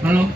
Hello.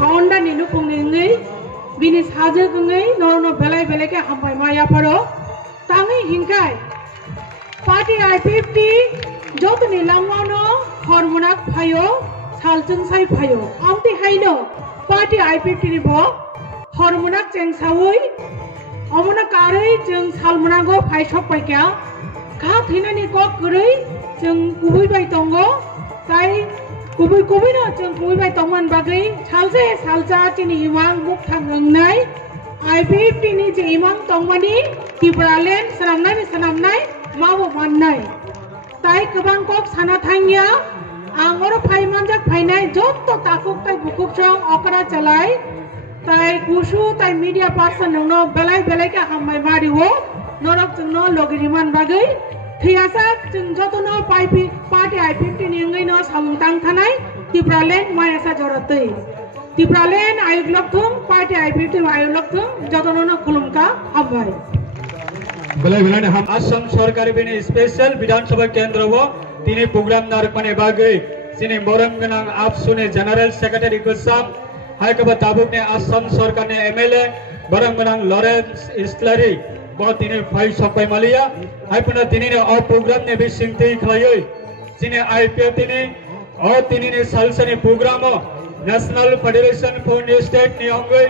Honda ninu pungngai bini saja kungai no belai belai ke hampai maya paro tangi hingkai party I-50 jot ni langwano hormonak phayo salchung sai phayo amti haino party I-50 ni bo hormonak cheng sawui amona karai jeng salmonago phai sok pai kya kha thina ni ko kurai jeng kubui bai tongo tai kubui no jeng kubui bai tongman bagai salse salcha chini imang muk thangnai I-50 ni je imang tongmani Tibralen sanamnai mawo mannai tai kebang kok sana thangya angor phai manjak phainai jotto takuk tai bukuk chong okra chalai tai kusu tai media person no belai ka hammai mariwo norok jengno logiriman bagai thiasa jeng jotono party I-50 ni ngai no samtang thanai Tibralen mayasa joratei Tibralen ayuklok thung party I-50 ayuklok thung jotono no khulumka hambai बेला हम असम सरकारी बिनी special विधानसभा केंद्र वो तीन programme नारकने बागे सिने मोरंगनांग आप सुने general secretary गुस्साम हाय कब Tabuk ने असम सरकार ने एमएलए मोरंगनांग लॉरेंस इस्लरी बहुत तीन फाइल सपय मलिया हाय पुना तीन ने और प्रोग्राम ने भी सिंगते खलायो सिने आईपीएफ तीन ने सालसने program national federation for new state ने अंगई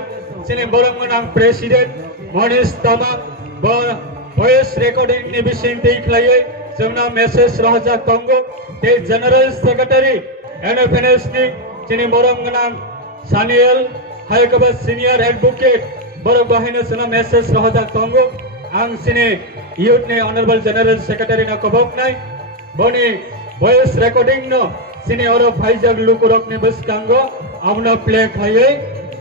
सिने मोरंगनांग प्रेसिडेंट मनीष तमा voice recording ni bising te khlaioi jemna message rahja kongo te general secretary NFNS ni chini moram ganang Saniel haikaba senior advocate borok bahina sena message rahja kongo ang sini youth ni honorable general secretary na kobok nai boni voice recording no sini oro phaijak lukurok ni bus kango amna play khlaioi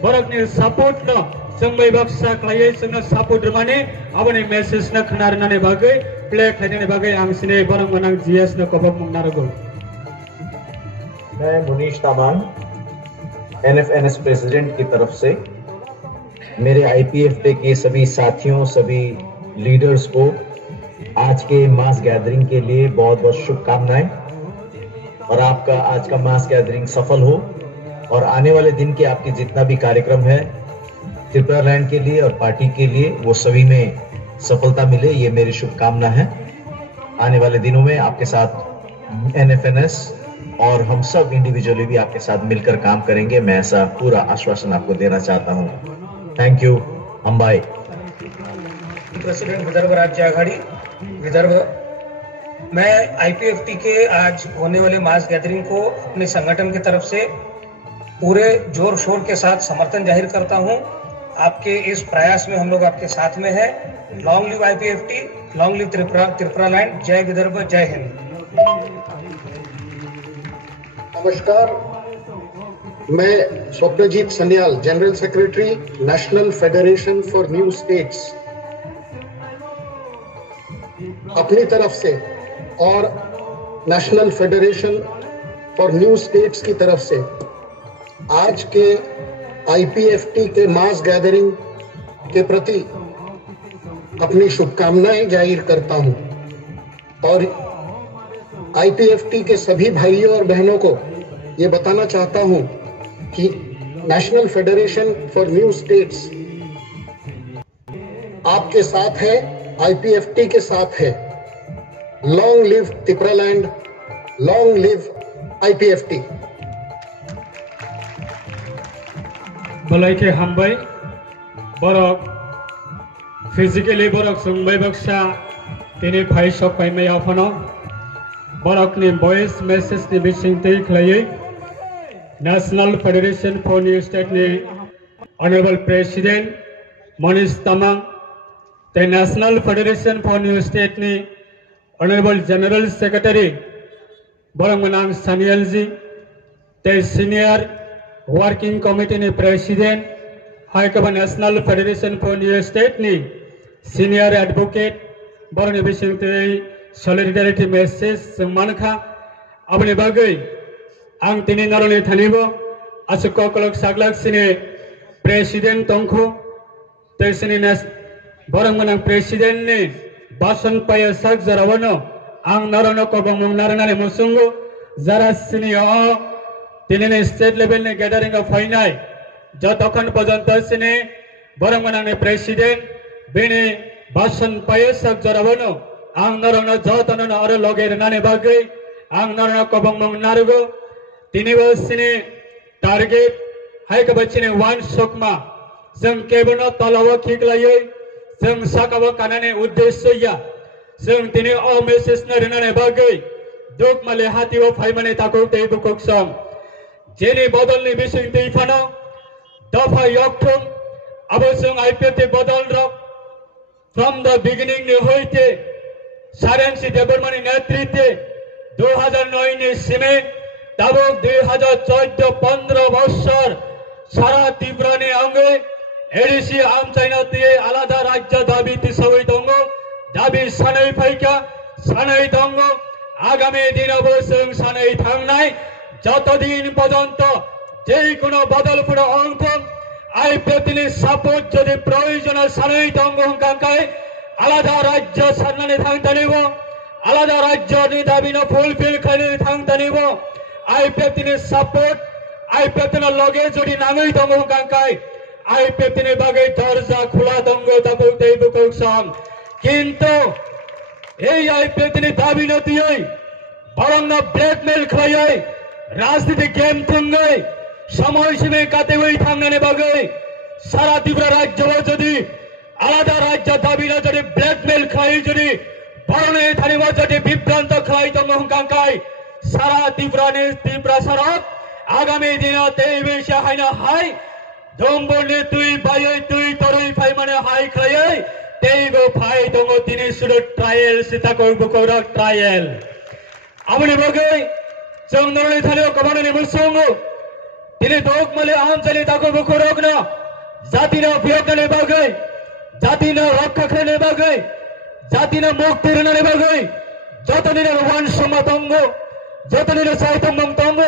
borok ni support no Sengbai baksa klai sengna support remane abone message na khanar na ne bagai play khaine ne bagai ang sine barang manang GS na kobak mungnar go मैं Munish तामान NFNS president की तरफ से मेरे IPF के सभी साथियों सभी leaders को आज के मास गैदरिंग के लिए बहुत-बहुत शुभकामनाएं और आपका आज का मास गैदरिंग सफल हो और आने वाले दिन के आपके जितना भी कार्यक्रम है त्रिपुरा लैंड के लिए और पार्टी के लिए वो सभी में सफलता मिले ये मेरी शुभकामना है आने वाले दिनों में आपके साथ NFNS और हम सब इंडिविजुअली भी आपके साथ मिलकर काम करेंगे मैं ऐसा पूरा आश्वासन आपको देना चाहता हूं thank you Ambai president Vidarbha राज्य आघाड़ी विदर्भ मैं IPFT के आज होने वाले मास गैदरिंग को अपने संगठन की तरफ से पूरे जोर शोर के साथ समर्थन जाहिर करता हूं आपके इस प्रयास में हम लोग आपके साथ में हैं long live IPFT long live Tripura land जय विदर्भ जय हिंद नमस्कार मैं Swapnajit Sanyal general secretary national federation for new states अपनी तरफ से और national federation for new states की तरफ से आज के IPFT के मास गैदरिंग के प्रति अपनी शुभकामनाएं जाहिर करता हूं और आईपीएफटी के सभी भाइयों और बहनों को ये बताना चाहता हूं कि national federation for new states आपके साथ है, आईपीएफटी के साथ है। Long live Tripuraland, long live IPFT. बलाइके हामबाय बरक फिजिकली बरक सुंबाय बक्सा तिनी फाइ सब फाइमाय आफानो बरकनि वॉइस मेसेज नि बिसिंगथै खलायै national federation for new state नि honourable president Manish Tamang the national federation for new state नि ऑनरेबल जनरल सेक्रेटरी बरंगमनांग सानियल ji the senior working committee नि प्रेसिडेंट हाइकबा national federation for new state नि सीनियर एडवोकेट बरनि बिसिंगथै सलिडारिटी मेसेज जों मानखा आबनि बागै आं दिनै नारनि थानिबो आसुक कलक सागलाक सिनि प्रेसिडेंट तंखो तेसिनि बरंगमनां प्रेसिडेंट नि भाषण पाय साग जरावनो आं नारनो कबंग नारनानि मुसुंगो जारा सिनि दिनैनि स्टेट लेवल नि गैदारिंग आव फाइनाय जतखन पर्यन्त सिनि बरंगमनांनि प्रेसिडेंट बेनि भाषण पाय साग जरावनो आं नारनो जतनो आरो लगेरनानि बागै आं नारनो कबंग नारगो दिनैबो सिनि टारगेट हाइकबचिनि वान सकमा जों केबनो तलाव खिगलायै जों साकाबो कानानि उद्देश्यया जों दिनै अ मेसेज नरनानि बागै दुख माले हातिबो फाइमाने ताको दैबुकक सम जेनि बदलनि बिसिं दैफानो दफा यक्थुम अब जों आईपीएफटी बदल रक फ्रम द बिगिनिंग नि होइते सारेंसि देबरमानि नेतृत्वे 2009 नि सिमे दाबुक 2014-15 বছর সারা ত্রিপুরানি অঙ্গে एडीसी आम चाइनाते आलादा राज्य दाबी तिसवै दङ दाबी सानै फाइका सानै दङ आगामी दिनावबो जों सानै थांनाय যতদিন পর্যন্ত যেই কোনো বদলপুর অঙ্ক आईपीएफटी सापोर्ट যদি প্রয়োজন সাनै দङ হংকাঙ্কাই आलादा राज्य सारनानै थांतानिब आलादा राज्यनि दाबिनो फुलफिल खालामनानै थांतानिब आईपीएफटी सापोर्ट आईपीएफटी लगे যদি नाङै दङ हंकांकाय आईपीएफटी बागै दरजा खुला दङ दाबो दैबुकौ सम किन्तु এই आईपीएफटी दाबि नदियै बरंनो ब्लैकमेल खालायै राजनीतिक गेम थंगै समय सीमे काटेबै थांनानै बागै सारा त्रिपुरा राज्यआव যদি आलादा राज्य दाबिना যদি ब्लैकमेल खालायै যদি बरंनो थानिबा যদি बिभ्रांत खालाय दङ हंकांकाय सारा त्रिपुरा सरक आगामी दिनाव तेइबैसे हायना हाय दंबरनि तुई बायै तुई तरुई फाइमाने हाय खालायै तेइबो फाइ दङ दिनै सुदु ट्रायल सिताको बुकौरक ट्रायल आबनि बागै जों नरनि थालियाव कबानानि मुसुंगो दिनै दगमले आमजानि ताको बुकौरकनो जातिनो बियोगनानि बागै जातिनो रक्षा खालामनायनि बागै जातिनो मुक्ति होनायनि बागै जतनिनो वान समा दङ जतनिनो साहित्य दङ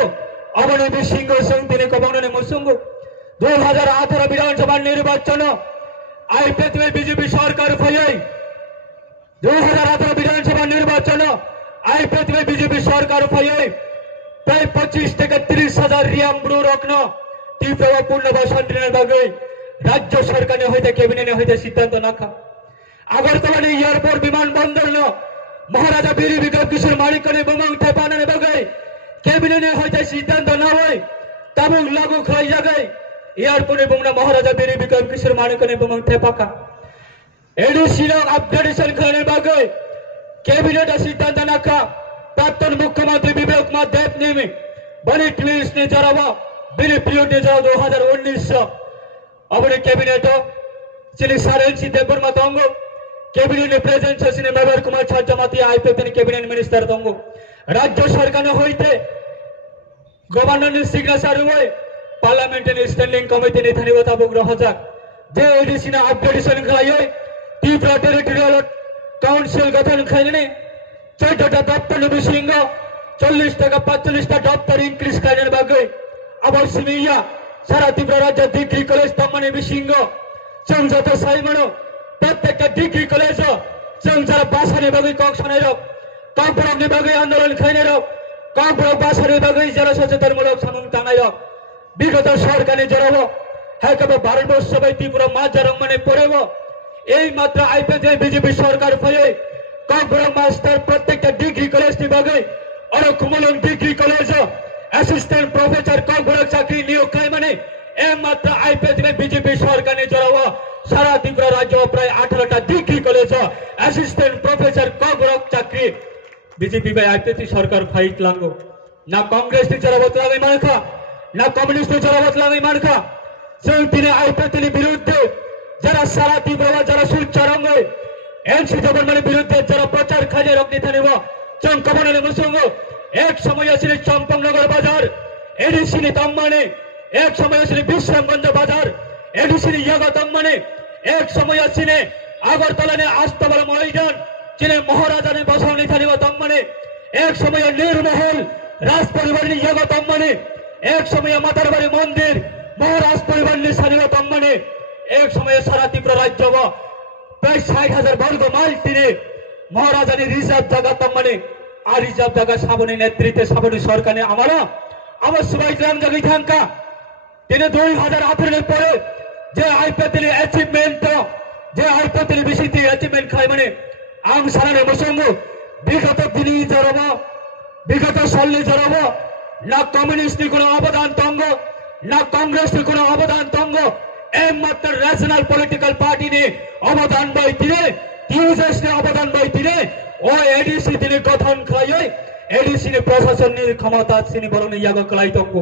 अबनि बिसिंगो जों दिनै कबानानि मुसुंगो 2018 विधानसभा निर्वाचन आईपीएफटी बीजेपी सरकार फैयै 2018 विधानसभा निर्वाचन आईपीएफटी बीजेपी सरकार फैयै प्राय 25 থেকে 30,000 रियाम ब्रु रखनो तीव्र पुनर्वासन दिने बागै राज्य सरकारने हयते कैबिनेटने हयते सिद्धांत नाखा আগরতলাनि एयरपोर्ट विमानबंदर न महाराजा वीर विक्रम किशोर माणिकने बमंग थेपानाने बागै कैबिनेटने हयते सिद्धांत नावै ताबुक लागू खालाय जागै एयरपोर्ट बुंना महाराजा वीर विक्रम किशोर माणिकने बमंग थेपाका एडीसी नो अपग्रेडेशन खालामनायनि बागै कैबिनेट सिद्धांत नाखा प्राक्तन मुख्यमंत्री विवेक कुमार देव ने बनी ट्वीट्स ने जरावा बिनी पीरियड ने जराव 2019 अबने कैबिनेट चिली सारेंसी देवबर्मा दंगो कैबिनेट ने प्रेजेंट छसिने मेबर कुमार छाजमाती आईपीएफटी कैबिनेट मिनिस्टर दंगो राज्य सरकार ने होइते गवर्नर ने सिग्नेचर हुए पार्लियामेंट ने स्टैंडिंग कमिटी ने थानी बता बुक रहजाक जे एडीसी ने अपग्रेडेशन खालायो त्रिपुरा टेरिटोरियल काउंसिल गठन खालायनानै 14टा दफ्तर बिसिंग 40 টাকা 45টা दफ्तर इंक्रीज खालायनायनि बागै आबार सिमिया सारा त्रिपुरा राज्य डिग्री कलेज दंमानि बिसिंग जों जत साइमानो प्रत्येक डिग्री कलेज जों जरा भाषानि बागै कक्सनाय रक कांगबरकनि बागै आन्दोलन खालामनाय रक कांगबरक भाषानि बागै जरा सचेतनमूलक सामुं थांनाय रक विगत सरकारनि जराव हायकबा भारतवर्ष सबै त्रिपुरा माजारं माने परेव এই মাত্র আইপিএতে বিজেপি সরকার ফয়ে কাংবরক মাস্টার প্রত্যেকটা ডিগ্রি কলেজनि বাগৈ আর কুমলং ডিগ্রি কলেজ অ্যাসিস্ট্যান্ট প্রফেসর কাংবরক চাকরি নিয়োগ খায় মানে এই মাত্র আইপিএতে বিজেপি সরকারनि জরাव সারা ত্রিপুরা রাজ্য প্রায় 18টা ডিগ্রি কলেজ অ্যাসিস্ট্যান্ট প্রফেসর কাংবরক চাকরি বিজেপি বাই আইপিএতে সরকার ফাইট লাঙ্গো না কংগ্রেসनि জরাवत লাগै মানখা না কমিউনিস্টनि জরাवत লাগै मानखा जों दिनै आइपिएनि বিরুদ্ধে যারা সারা ত্রিপুরা যারা সুচারঙ্গে এনসি গভর্নমেন্টের বিরুদ্ধে যারা প্রচার খাজে রক্তি থানিব जों কমনের মুসঙ্গ এক সময় ছিল চম্পকনগর বাজার এডিসিনি তম্মানে এক সময় ছিল বিশ্রামগঞ্জ বাজার এডিসিনি ইয়াগা তম্মানে এক সময় ছিল আগরতলানে আস্তবল ময়দান চিনে মহারাজানে বসানি থানিব তম্মানে এক সময় নির্মহল রাজ পরিবারের ইয়াগা তম্মানে এক সময় মাতারবাড়ি মন্দির মহারাজ পরিবারের সানিব তম্মানে एक समय सारा त्रिपुरा राज्य प्राय 60,000 वर्ग माइल तीने महाराजानी रिजर्व जगह तम्माने आ रिजर्व जगह साबनी नेतृत्वे साबनी सरकारने आमारा आमार सबाई ग्राम जगह थांका तीने 2018 परे जे आइपिएल अचिवमेंट जे आइपिएल बिसिति अचिवमेंट खाय माने आं साराने मसंगो विगत दिनी जराव विगत सालनि जराव ना कम्युनिस्टनि कोनो अवदान तंग ना कांग्रेसनि कोनो अवदान तंग एकमात्र ন্যাশনাল পলিটিক্যাল পার্টি ने অবদান বাইতিরে টিউজেস ने অবদান বাইতিরে ও এডিসি তিনি গঠন খায় এডিসি ने প্রশাসন नि ক্ষমতা সিনি বরণ ইয়াগা কলাই তঙ্গ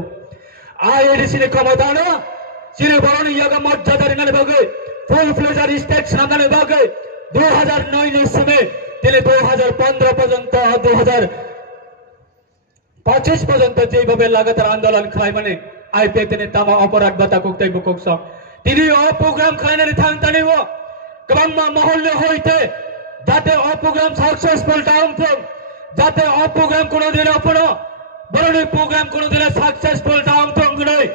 আ এডিসি ने ক্ষমতা না সিনি বরণ ইয়াগা মর্যাদা রিনানে বাগে ফুল ফ্লেজার স্টেট সামনে বাগে 2009 এর সময় তিনি 2015 পর্যন্ত 2025 পর্যন্ত যেভাবে লাগাতার আন্দোলন খায় মানে আইপিএতে তামা অপরাধ বাতা কুকতাই বুকক সব তিনি অপ্রোগ্রাম খাইনানি থাংতানিব গ্রাম্য মহল্লে হইতে যাতে অপ্রোগ্রাম সাকসেসফুল টাউনফ্রম যাতে অপ্রোগ্রাম কোনোদিন অপনো বরণী প্রোগ্রাম কোনোদিন সাকসেসফুল টাউনফ্রম নয়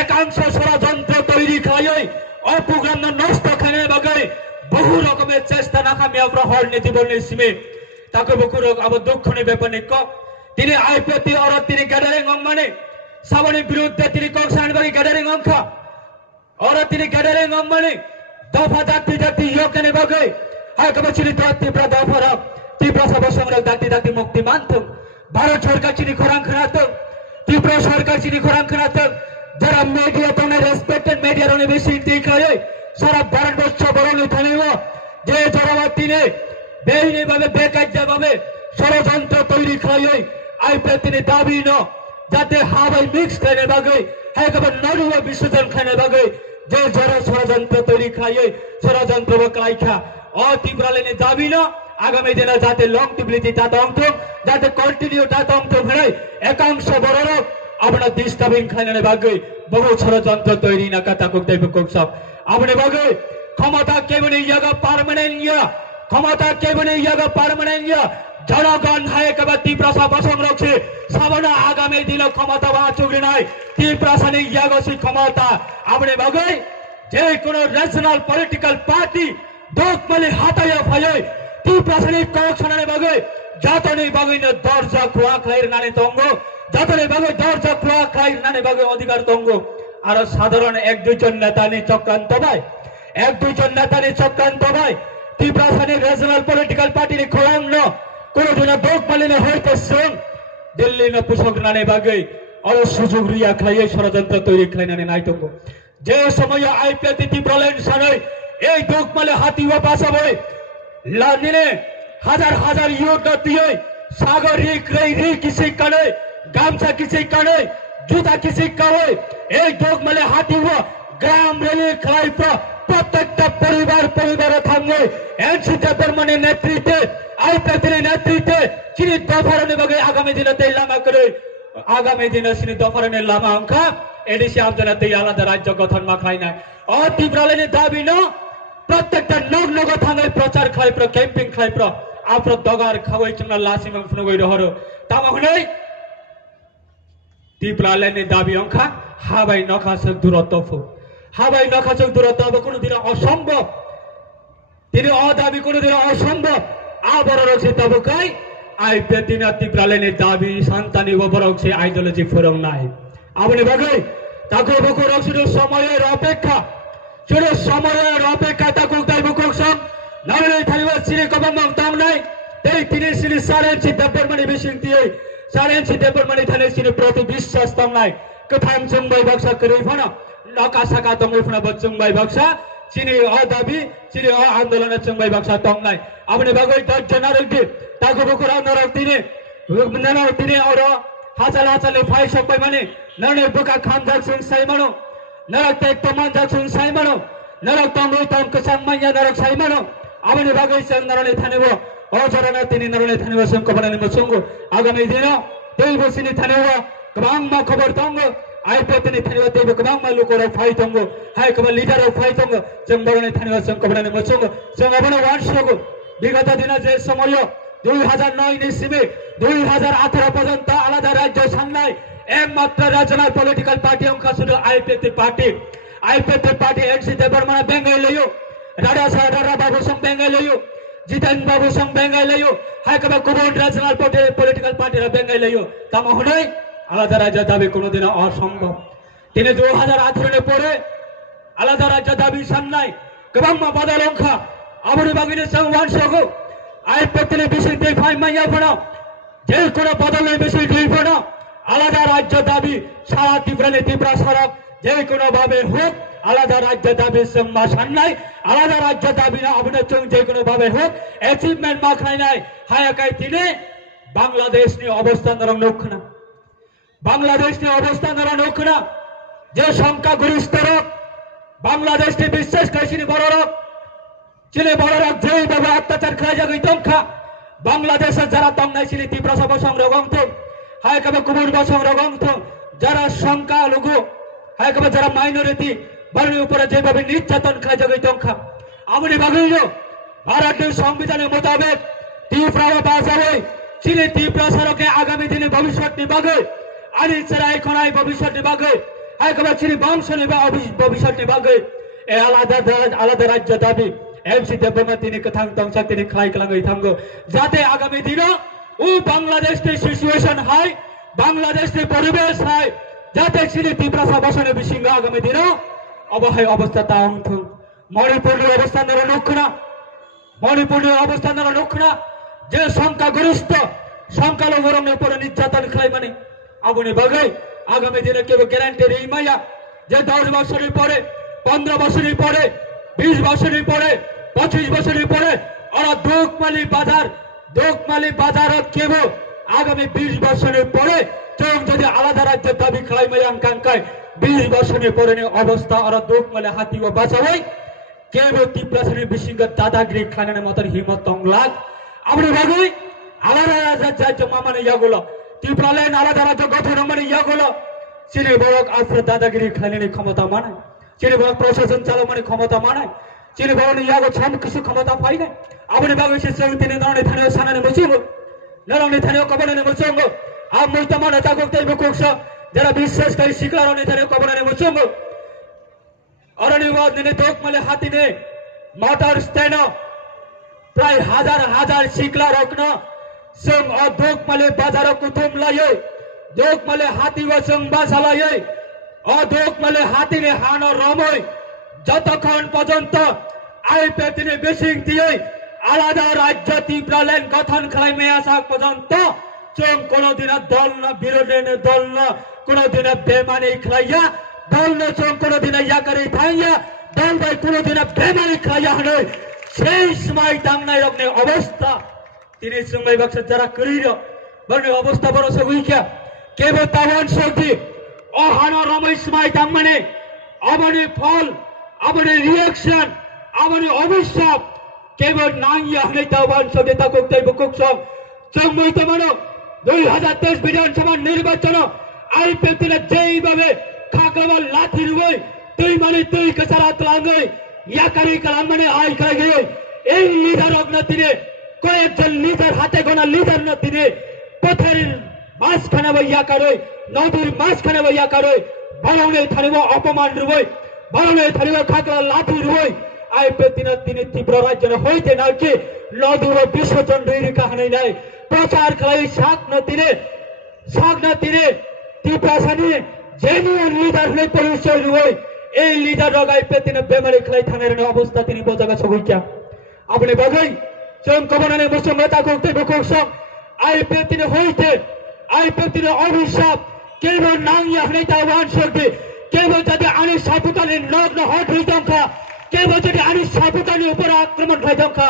একাংশ ষড়যন্ত্র তৈরি খাই অপ্রোগ্রাম নষ্ট খাইনে বাগাই বহু রকমের চেষ্টা নাকামি আমরা হর নীতি বর্ণের সিমে তাকে বকুরক আবার দুঃখনি ব্যাপার নিক তিনি আইপিএতি আর তিনি গ্যাদারিং মানে সাবনের বিরুদ্ধে তিনি কক্সানবাড়ি গ্যাদারিং অংখা और তিনি গ্যাদারিং মানে দফা দাতি দাতি ইয়োকেনে বাগে হাই কবচিনি ত্রিপুরা দফারা ত্রিপুরা সভা সংগ্রাম দাতি দাতি মুক্তি মানতম ভারত সরকার চিনি খরাং খরাতম ত্রিপুরা সরকার চিনি খরাং খরাতম যারা মিডিয়া তোনে রেসপেক্টেড মিডিয়া রনে বেশি দেখায় সারা ভারতবর্ষ বরণে থানিব যে জড়বাতিনে বেইনি ভাবে বেকার্য ভাবে ষড়যন্ত্র তৈরি খায় আইপিএতিনি দাবি ন যাতে হাওয়াই মিক্স খাইনে বাগে হাই কবর নড়ুয়া বিসর্জন খাইনে বাগে যে যারা ষড়যন্ত্র তৈরি খায় ষড়যন্ত্র বকলাইখা ও ত্রিপুরালেনে দাবি না আগামী দিনে যাতে লং টিবিলিটি যাতে অংশ যাতে কন্টিনিউ যাতে অংশ ভরে একাংশ বড়রা আপনার ডিস্টার্বিং খাইনে বাগে বহু ষড়যন্ত্র তৈরি না কাতা কুকতাই বুকক সব আপনি বাগে ক্ষমতা কেবল ইয়াগা পার্মানেন্ট ইয়া ক্ষমতা কেবল ইয়াগা পার্মানেন্ট ইয়া জনগণ হায় কবা ত্রিপুরা সভা সংরক্ষে সাবনা আগামী দিন ক্ষমতা বা চুগি নাই ত্রিপুরা সানি ইয়াগসি ক্ষমতা আপনি বাগে যে কোন ন্যাশনাল পলিটিক্যাল পার্টি দোকমালি হাতায়া ফায়ে ত্রিপুরা সানি কক্সনানে বাগে জাতনি বাগে দরজা খোয়া খাইর নানে তঙ্গ জাতনি বাগে দরজা খোয়া খাইর নানে বাগে অধিকার তঙ্গ আর সাধারণ এক দুইজন নেতা নি চক্রান্ত ভাই এক দুইজন নেতা নি চক্রান্ত ভাই Tripura Sunny national political party নি খোলাং ন কোনদিন দোকমালিনে হইতে সং দিল্লি না পুষক নানে বাগে আর সুযোগ রিয়া খাইয়ে ষড়যন্ত্র তৈরি খাই নানে নাই তঙ্গ যে সময় আইপিএতি ত্রিপুরালেন সানই এই দোকমালে হাতিওয়া বাসাবই লানিনে হাজার হাজার ইউট দিয়ে সাগর রিক রেই রি কিসি কানে গামছা কিসি কানে জুতা কিসি কানে এই দোকমালে হাতিওয়া গ্রাম রেলি খাই প্রত্যেকটা পরিবারে থামবে এনসি বর্মনের নেতৃত্বে আইপিএতির নেতৃত্বে চিনি দফারণে বাগে আগামী দিনে লামা করে আগামী দিনে চিনি দফারণের লামা অঙ্কা এডিসি আমজনাতে আলাদা রাজ্য গঠন মাখাই নাই ও ত্রিপুরালেনে দাবি ন প্রত্যেকটা নগ্নগ থাঙে প্রচার খাই ক্যাম্পিং খাই আপর দগার খাওয়াই চুনা লাসি মাংস নগই রহর তামাহনই ত্রিপুরালেনে দাবি অঙ্কা হাবাই নখাসক দূরত্ব হাবাই নখাসক দূরত্ব কোনদিন অসম্ভব তিনি অদাবি কোনোদিন অসম্ভব আবার রয়েছে তবকাই আইপে তিনি তিপ্রালেনের দাবি সন্তানি বরকছে আইডিওলজি ফোরাম নাই আপনি বাগাই তাকে বকর শুধু সময়ের অপেক্ষা তাকে তাই বকর সব নারে থাইবা সিরে কবম তাম নাই তাই তিনি সিরে সারেন্সি দেবরমণি বিশিং দিয়ে সারেন্সি দেবরমণি থানে সিরে প্রতি বিশ্বাস তাম নাই কথাম চুংবাই বাক্সা করে ফনা নাকা সাকা তঙ্গই ফনা বচুংবাই বাক্সা চিনি অদাবি চিনি আন্দোলনে চুংবাই বাক্সা তং নাই আপনি বাগাই 10 জানুয়ারি তাকে বকর আন্দোলন তিনি और हाचाल फाइ सबै माने नरने बुका खान जाक्सुङ साइ मानो नरक तेक तमान जाक्सुङ साइ मानो नरक तमु तम कसाङ माया नरक साइ मानो आबने बागै सं नरने थानेबो अजरना तिनी नरने थानेबो सं कबनानि मसुङगु आगामी दिन तेइ बसिनि थानेबो कबाङ मा खबर तंगो आइपे तिनी थानेबो तेबो कबाङ मा लुकोर फाइ तंगो हाय कबा लिडर फाइ तंगो सं बरने थानेबो सं कबनानि मसुङगु सं आबने वार्षगु विगत दिन जे समय 2009 ইসিমে 2018 পর্যন্ত আলাদা রাজ্য সামলায় একমাত্র রিজনাল পলিটিক্যাল পার্টি অংশ শুধু আইপিএফটি পার্টি এনসি দেবরমানা বেঙ্গাইলায়ু রাডা বাবু সং বেঙ্গাইলায়ু জিতেন বাবু সং বেঙ্গাইলায়ু হাইকবা কুবন রিজনাল পলিটিক্যাল পার্টিরা বেঙ্গাইলায়ু তামা হলাই আলাদা রাজ্য দাবি কোনোদিন অসম্ভব তিনি 2018 পরে আলাদা রাজ্য দাবি সামলায় গোবাংমা বদল অংশ আবুরি বাগিনে সংওয়ান সগো আইপিএফটি বিশেষ দুই ফাই মাইয়া ফোনা যে কোনো বদলের বিষয় দুই ফোনা আলাদা রাজ্য দাবি সারা ত্রিপুরা সড়ক যে কোনো ভাবে হোক আলাদা রাজ্য দাবি সম্মা সান্নাই আলাদা রাজ্য দাবি না আপনি চং যে কোনো ভাবে হোক অ্যাচিভমেন্ট মাখাই নাই হায়াকাই তিনি বাংলাদেশ নিয়ে অবস্থান নক্ষনা বাংলাদেশ নিয়ে অবস্থান নক্ষনা যে সংখ্যাগরিষ্ঠ বাংলাদেশ নিয়ে বিশ্বাস করেছিনি বড় চিনে বড়রা যেভাবে অত্যাচার খাই যাগই তংখা বাংলাদেশের যারা তংনাই ছিল তীব্র সব সংরগন্ত হায় কবে কুমুর সংরগন্ত যারা সংখ্যালঘু হায় কবে যারা মাইনরিটি বর্ণের উপরে যেভাবে নির্যাতন খাই যাগই তংখা আমনি বাগইল ভারতীয় সংবিধানের মোতাবেক তীব্র বাজারে চিনে তীব্র সড়কে আগামী দিনে ভবিষ্যৎ নিবাগে আনি ছাড়া এখন আই ভবিষ্যৎ নিবাগে হায় কবে চিনি বংশ নিবা ভবিষ্যৎ নিবাগে এ আলাদা রাজ্য দাবি एमसी देवबर्मा तिनी कथांग तंगसा तिनी खाई कलांगई थांगो जाते आगामी दिन उ बांग्लादेश नि सिचुएशन हाय बांग्लादेश नि परिवेश हाय जाते सिनि तीव्र सबसने बिसिंग आगामी दिन अब हाय अवस्था तांग थु मणिपुर नि अवस्था नर नखना जे संख्यागरिष्ठ संख्यालघुरम नि पर निर्यातन खाई माने आबुनि बागै आगामी दिन केबो ग्यारांटी रे माया जे 10 বছর পরে 15 বছর পরে 20 বছর পরে 25 বছর পরে ওরা দোকমালি বাজার কেব আগামী 20 বছর পরে চং যদি আলাদা রাজ্য দাবি খাই মায়াং কাঙ্কাই 20 বছর পরে অবস্থা ওরা দোকমালি হাতি ও বাঁচাই কেব তীব্রাসনের বিশৃঙ্গ দাদাগিরি খানানের মতন হিমত তংলাগ আমরা ভাবি আলাদা রাজ্য মানে ইয়াগুলো ত্রিপুরালেন আলাদা রাজ্য গঠন মানে ইয়াগুলো চিনি বড়ক আফ্র দাদাগিরি খানানের ক্ষমতা মানে চিনি বড় প্রশাসন চালক মানে ক্ষমতা মানায় চিনি বড় ইয়াগো ছম কিছু ক্ষমতা পাই না আপনি বাবু সে তিনি নরনে থানে সানানে বসিব নরনে থানে কবনে বসঙ্গ আম মুইতা মানে তা করতে বকুকস যারা বিশ্বাস করে শিকারনে থানে কবনে বসঙ্গ অরণিবাদ নিনে দোকমালে হাতিনে মোটর স্ট্যান্ড প্রায় হাজার শিকলা রকন সং দোকমালে বাজার কুতুম লায় দোকমালে হাতি ওসং বাসালায় অদোকমালে হাতিনে হানো রময় যতক্ষণ পর্যন্ত আইপিএফটি বেশিং দিয়ে আলাদা রাজ্য ত্রিপুরাল্যান্ড গঠন খাইমে আসা পর্যন্ত চং কোনদিন দল না বিরোধী দল না কোনদিন বেমানি খাইয়া দল না চং কোনদিন ইয়াকারি থাইয়া দল ভাই কোনদিন বেমানি খাইয়া হনে সেই সময় টাংনাই রকনে অবস্থা তিনি সময় বাক্স যারা করিল বর্ণ অবস্থা বড় সগুইকা কেবল তাওয়ান শক্তি অহানো রময় সময় টাংমানে আবনে ফল আবনে রিঅ্যাকশন আবনে অভিশাপ কেবল নাইয়া হনে তাওয়ান শক্তি তা করতে বকুকসব চংমই তো মানো 2023 বিধানসভা নির্বাচন আইপিএফটি যেইভাবে খাগড়াবাল লাঠি রুই তুই মানে তুই কসারাত লাঙ্গই ইয়াকারি কালাম মানে আই খাই গই এই লিডার অগ্নতিনে কয়েকজন লিডার হাতে গোনা লিডার নতিনে পথের মাঝখানে বইয়া কারই নদীর মাঝখানে বইয়া কারই বলনে থানিব অপমান রুই বলনে থানিব খাগড়া লাঠি রুই আইপিএফটি তিনি ত্রিপুরা রাজ্য হইতে নাকি লদুর বিসর্জন রইরি কাহানি নাই প্রচার খাই শাক না তিনে ত্রিপুরা সানি জেনুইন লিডার হলে পরিচয় রই এই লিডার আইপিএফটি বেমারি খাই থানের অবস্থা তিনি বোঝাগা সবইকা আপনি বাগাই চম কবনানে মুসলিম নেতা করতে বকসম আইপিএফটি হইতে আইপিএফটি অভিশাপ কেবল নাঙ্গিয়া হলে তাওয়ান সরবে কেবল যদি আনি সাপুতানির লগ্ন হট হই দংখা কেবল যদি আনি সাপুতানির উপর আক্রমণ খাই দংখা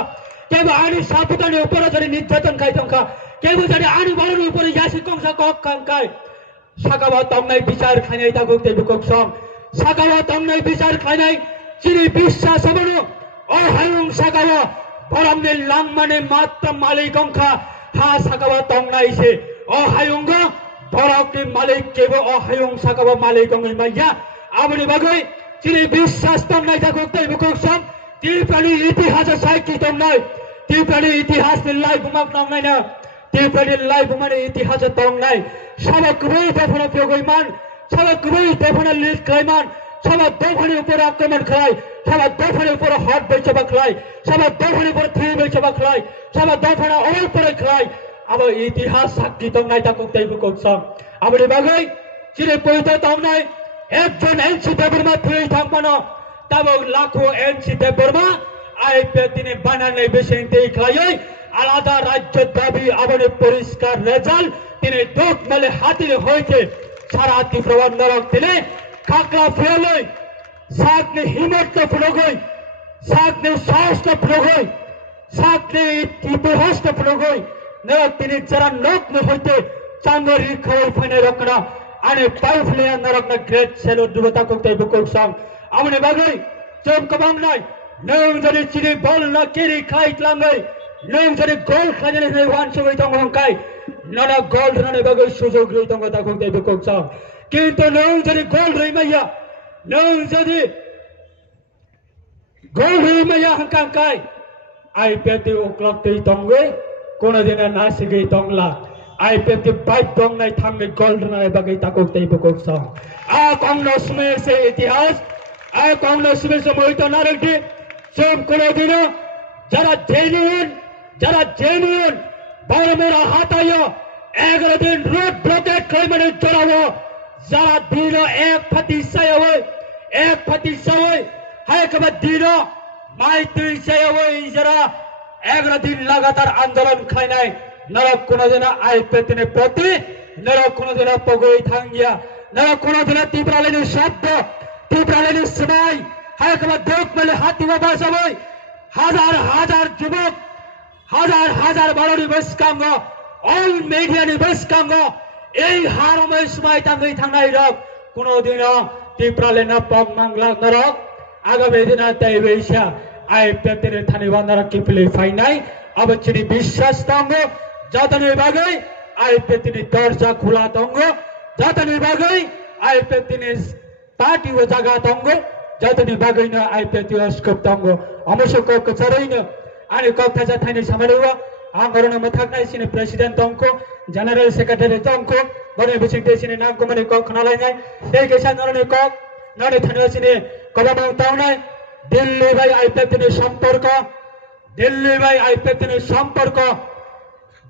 কেবল আনি সাপুতানির উপর যদি নির্যাতন খাই দংখা কেবল যদি আনি বলনের উপরে ইয়াসি কংসা কক কাঙ্কাই সাকাবা তংনাই বিচার খাইনাই তা করতে বকসম সাকাবা তংনাই বিচার খাইনাই চিনি বিশ্বাস হবনো অহায়ং সাকাবা বরমনে লাংমানে মাত্র মালিক অংখা হা সাকাবা তংনাই সে অহায়ঙ্গ বরকটি মালিক কেব অহায়ং সাকাবা মালিক অঙ্গই মাইয়া আপনি বাগৈ চিনি বিশ্বাস তংনাই তা করতে বকসম ত্রিপ্রাণী ইতিহাস সাইকি তংনাই ত্রিপ্রাণী ইতিহাস লাই বুমাক তংনাই না ত্রিপ্রাণী লাই বুমানে ইতিহাস তংনাই সবক রই দফনা প্রগৈমান সবক রই দফনা লিড ক্লাইমান সবার দফানের উপর আক্রমণ খায় সবার দফানের উপর হট বেচে বা খায় সবার দফানের উপর থ্রি বেচে বা খায় সবার দফানা অল পরে খায় আবার ইতিহাস সাক্ষী তংনাই তা করতে বকসম আপনি বাগৈ চিরে পরিচয় তংনাই একজন এনসি দেববর্মা থুই থাকবানো তাবো লাখো এনসি দেববর্মা আইপিএফ তিনি বানানে বেশিতে খায় আলাদা রাজ্য দাবি আবার পরিষ্কার রেজাল্ট তিনি দোক মেলে হাতির হইতে সারা ত্রিপুরা নরক তিনি কাকড়া ফেলই সাকনে হিমত ফ্রগই সাকনে সাহস ফ্রগই সাকনে ইতিহাস ফ্রগই নরক তিনি যারা নক হইতে চাঙ্গরি খই ফাইনে রকনা আনে পাইফলে নরক না গ্রেট সেলো দুবতা করতে বকসম আমনে বাগৈ চম কবাং নাই নং যদি চিনি বল না কেরি খাই লাঙ্গই নং যদি গোল খাজনে নাই ওয়ান সবই তং হংকাই নানা গোল নানে বাগৈ সুযোগ রই তং তা করতে বকসম কিন্তু নং যদি গোল রই মাইয়া নং যদি গোল রই মাইয়া হংকাই আইপিএফটি ওক্লক তংগৈ কোনদিন না সিগৈ তংলা আইপিএফটি বাইক দং নাই থামে গোল নানে বাগৈ তা করতে বকসম আ কংগ্রেস में से इतिहास आ कांग्रेस में से मोहित नारकी सब कोनदिन যারা জেনুইন বড়মোরা হাতাইও 11 দিন রোড ব্লকেট কইমানে চড়াবো যারা দিন এক ফাতি সায় হায় কবে দিন মাই তুই সায় যারা 11 দিন লাগাতার আন্দোলন খাই নাই নরক কোনদিন আইপিএফটি প্রতি নরক কোনদিন পগই থাঙ্গিয়া নরক কোনদিন ত্রিপুরালেনি শব্দ ত্রিপুরালেনি সবাই হায় কবে দোক মেলে হাতি বাবা সবাই হাজার হাজার যুবক হাজার বারোটি বৈষ্কাঙ্গ অল মিডিয়ানি বৈষ্কাঙ্গ এই হারময় সময় তাঙ্গই থাঙ্গাই রক কোনদিন ত্রিপুরালে না পগ মাংলা নরক আগামী দিন তাই বেশা আইপিএফটি থানি বান্দারা কিপলি ফাইনাই অবচিনি বিশ্বাস তঙ্গ যতনি বাগৈ আইপিএফটি দরজা খোলা তঙ্গ যতনি বাগৈ আইপিএফটি পার্টি ও জায়গা তঙ্গ যতনি বাগৈ না আইপিএফটি স্কোপ তঙ্গ অবশ্য কক চরৈন आणि कक्थाजा थाइने समारोह आंगरण मथाकनाय सिने प्रेसिडेंट तंको जनरल सेक्रेटरी तंको बने बिसिंते सिने नाम को मने कक खनालायनाय दे गेसा नरने कक नने थाने सिने कबामाउ ताउनाय दिल्ली भाई आइपिएफटी सम्पर्क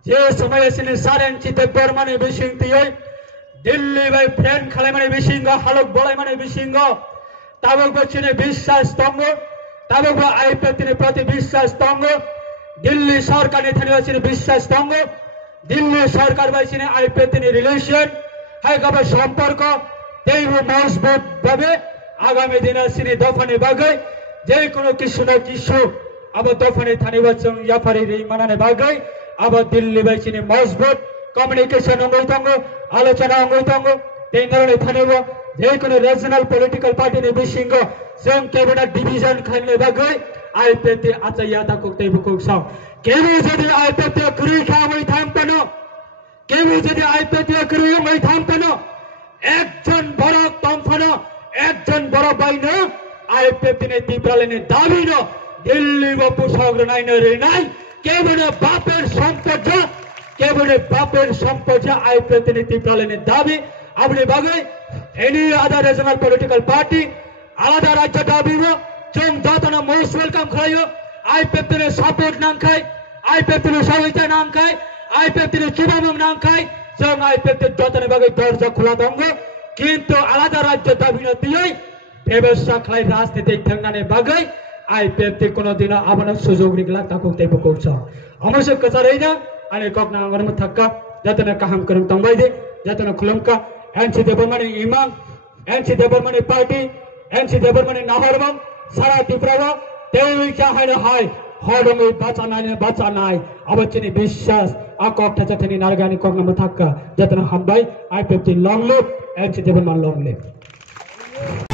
जे समय सिने सारेन चिते बर्माने बिसिंतिय दिल्ली भाई फ्रेंड खालाय माने बिसिंग हालक बळाय माने बिसिंग ताबक बसिने বিশ্বাস तंग तब आईपिएफटी प्रति विश्वास तंग दिल्ली सरकार ने विश्वास तंग दिल्ली सरकार आईपिएफटी रिलेशन है सम्पर्क मजबूत भावे आगामी दिन दफाने बागै जेको किसु न किसु अब दफाने थाने याफारी मानाने बागै अब दिल्ली बाई मजबूत कम्युनिकेशन अंगई तंग आलोचना अंगई तंग थाने जेको रिजनल पॉलिटिकल पार्टी ने बिसिंग जों कैबिनेट डिवीजन खाने बागै आईपिएफटी आचाया ता कोक्ते बकसम केबो जदि आईपिएफटी करि खामै थामपनो केबो जदि आईपिएफटी करि मै थामपनो एकजन बड़ तमफनो एकजन बड़ बाइन आईपिएफटी ने ত্রিপুরালেনি दाबी न दिल्ली बापू सग्र नाइन रे नाइ केबो बापेर सम्पद आईपिएफटी ने ত্রিপুরালেনি दाबी अपनी बागै any other regional political party आलादा राज्य दाबी जों जातना मोस्ट वेलकाम खालायो IPFT नो सापोर्ट नांखाय IPFT नो सहायता नांखाय IPFT नो चुबामम नांखाय जों IPFT जातना बागै दरजा खुला दङ किन्तु आलादा राज्य दाबिनो दियै बेबस्था खालाय राजनीति थांनानै बागै IPFT कोनो दिन आबनो सुजोग निकला ताको तेबो कोछ हमसे कचारैना अनि ककना अंगरमा थक्का जातना काम करम तंबाइदे जातना खुलमका एनसी देबरमानि इमाम एनसी देबरमानि पार्टी एनसी देबरमानि नाहरबम सारा त्रिपुरा तेउइका हाय हाय हरमै बाचानाय अबचिनि विश्वास आकक थाचथनि नारगानि ककना मथक्का जातना हमबाय IPFT long live NC Debbarma long live